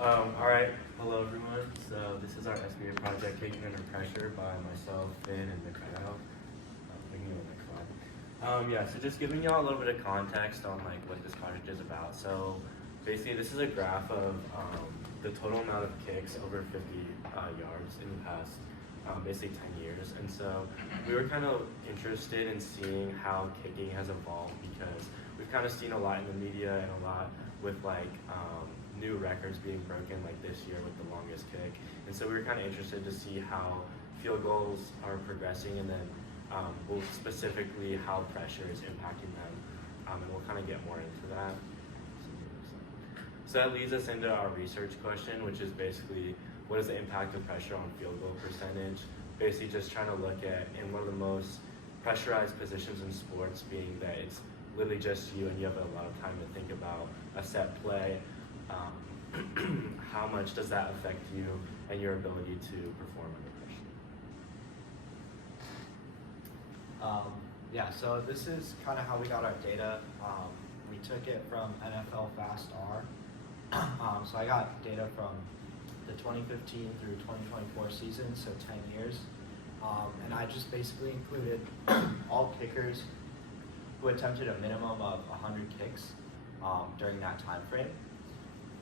All right, hello everyone. So this is our SBA project, Taking Under Pressure by myself, Finn, and Mikhael. Yeah, so just giving y'all a little bit of context on like what this project is about. So basically this is a graph of the total amount of kicks over 50 yards in the past basically 10 years. And so we were kind of interested in seeing how kicking has evolved because we've kind of seen a lot in the media and a lot with like new records being broken like this year with the longest kick. And so we were kind of interested to see how field goals are progressing and then well, specifically how pressure is impacting them. And we'll kind of get more into that. So that leads us into our research question, which is basically what is the impact of pressure on field goal percentage? Basically just trying to look at in one of the most pressurized positions in sports being that it's literally just you and you have a lot of time to think about a set play. How much does that affect you and your ability to perform under pressure? Yeah, so this is kind of how we got our data. We took it from NFL Fast R. So I got data from the 2015 through 2024 season, so 10 years. And I just basically included all kickers who attempted a minimum of 100 kicks during that time frame.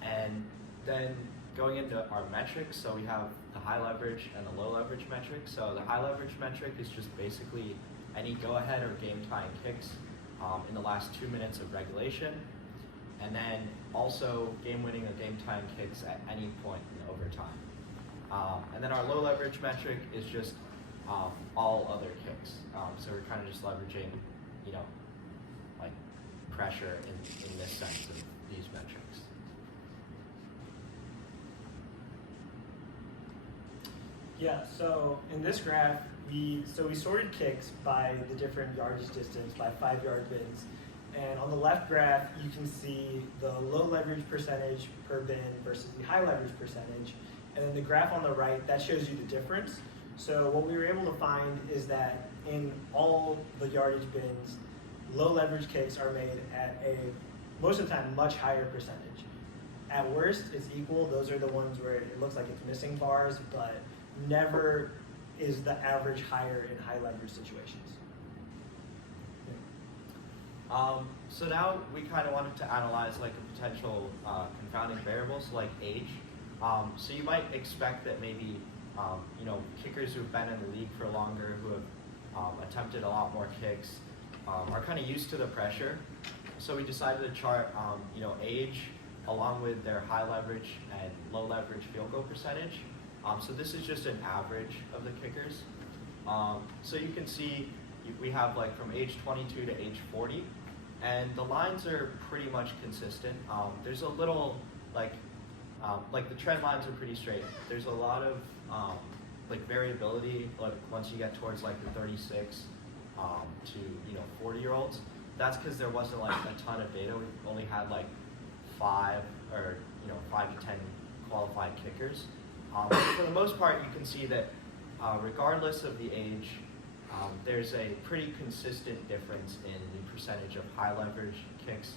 And then going into our metrics, so we have the high leverage and the low leverage metric. So the high leverage metric is just basically any go-ahead or game-tying kicks in the last 2 minutes of regulation, and then also game-winning or game-tying kicks at any point in overtime. And then our low leverage metric is just all other kicks. So we're kind of just leveraging, like pressure in this sense of these metrics. Yeah, so in this graph, we sorted kicks by the different yardage distance by 5-yard bins. And on the left graph, you can see the low leverage percentage per bin versus the high leverage percentage. And then the graph on the right, that shows you the difference. So what we were able to find is that in all the yardage bins, low leverage kicks are made at most of the time, much higher percentage. At worst, it's equal. Those are the ones where it looks like it's missing bars, but never is the average higher in high leverage situations. So now we kind of wanted to analyze like a potential confounding variable, so like age. So you might expect that maybe kickers who've been in the league for longer, who have attempted a lot more kicks, are kind of used to the pressure. So we decided to chart age along with their high leverage and low leverage field goal percentage. So this is just an average of the kickers. So you can see we have like from age 22 to age 40, and the lines are pretty much consistent. There's a little like the trend lines are pretty straight. There's a lot of like variability like once you get towards like the 36 to 40-year-olds. That's because there wasn't like a ton of data. We only had like 5 to 10 qualified kickers. For the most part, you can see that regardless of the age, there's a pretty consistent difference in the percentage of high leverage kicks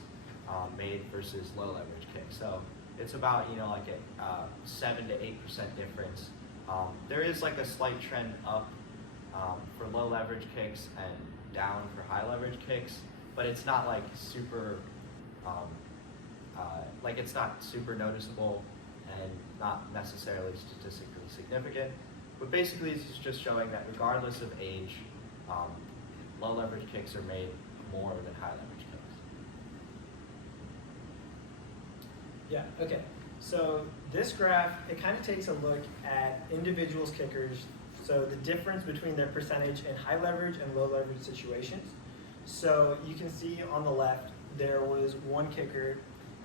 made versus low leverage kicks. So it's about like a 7 to 8% difference. There is like a slight trend up for low leverage kicks and down for high leverage kicks, but it's not like super it's not super noticeable and not necessarily statistically significant. But basically this is just showing that regardless of age, low leverage kicks are made more than high leverage kicks. Yeah, okay. So this graph, it kind of takes a look at individuals kickers, so the difference between their percentage in high leverage and low leverage situations. So you can see on the left, there was one kicker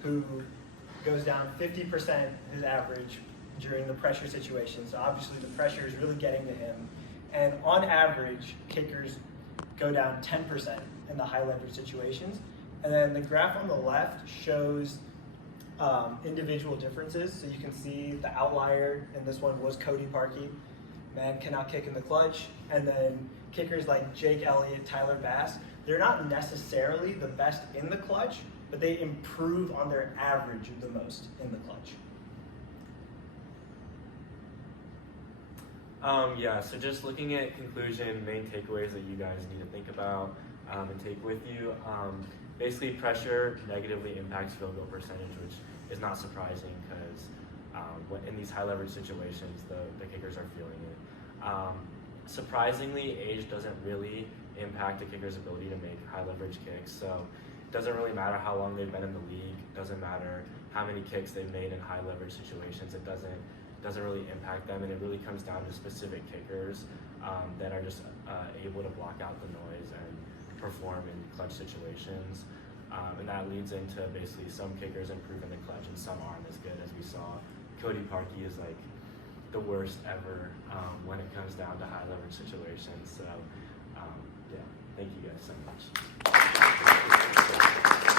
who goes down 50% his average during the pressure situation. So obviously the pressure is really getting to him. And on average, kickers go down 10% in the high leverage situations. And then the graph on the left shows individual differences. So you can see the outlier in this one was Cody Parkey. Man cannot kick in the clutch. And then kickers like Jake Elliott, Tyler Bass, they're not necessarily the best in the clutch, but they improve on their average the most in the clutch. Yeah, so just looking at conclusion, main takeaways that you guys need to think about and take with you. Basically, pressure negatively impacts field goal percentage, which is not surprising because in these high leverage situations, the kickers are feeling it. Surprisingly, age doesn't really impact a kicker's ability to make high leverage kicks. So it doesn't really matter how long they've been in the league. It doesn't matter how many kicks they've made in high leverage situations. It doesn't really impact them, and it really comes down to specific kickers that are just able to block out the noise and perform in clutch situations. And that leads into basically some kickers improve in the clutch and some aren't as good, as we saw. Cody Parkey is like the worst ever when it comes down to high leverage situations. So yeah, thank you guys so much.